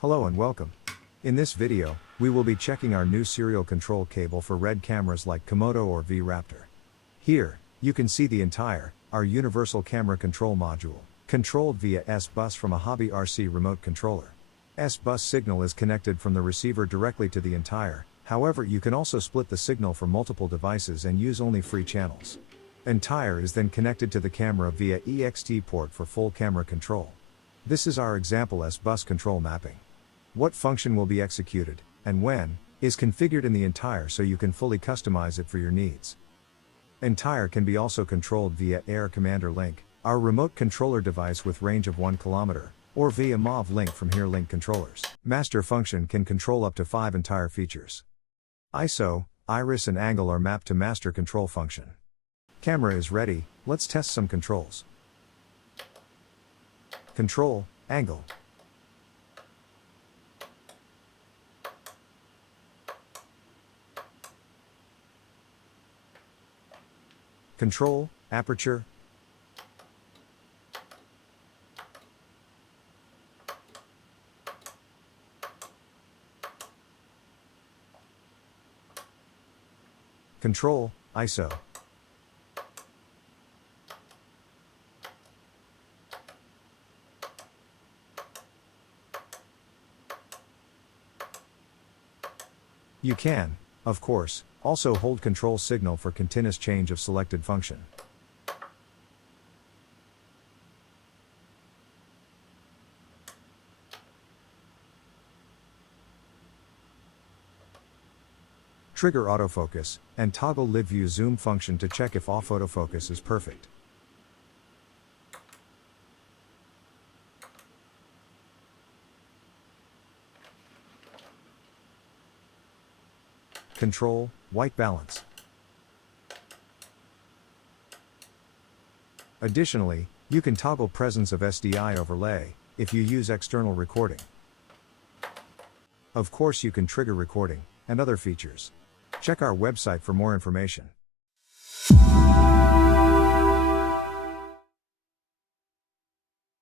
Hello and welcome. In this video, we will be checking our new serial control cable for RED cameras like Komodo or V-RAPTOR. Here, you can see the entire, our universal camera control module, controlled via SBUS from a hobby RC remote controller. SBUS signal is connected from the receiver directly to the entire, however you can also split the signal for multiple devices and use only free channels. Entire is then connected to the camera via EXT port for full camera control. This is our example SBUS control mapping. What function will be executed, and when, is configured in the entire so you can fully customize it for your needs. Entire can be also controlled via Air Commander Link, our remote controller device with range of 1 km, or via MOV Link from here Link controllers. Master function can control up to 5 entire features. ISO, iris and angle are mapped to master control function. Camera is ready, let's test some controls. Control, angle. Control, aperture. Control, ISO. You can, of course, also hold control signal for continuous change of selected function. Trigger autofocus, and toggle LiveView zoom function to check if off autofocus is perfect. Control, white balance. Additionally, you can toggle presence of SDI overlay, if you use external recording. Of course you can trigger recording, and other features. Check our website for more information.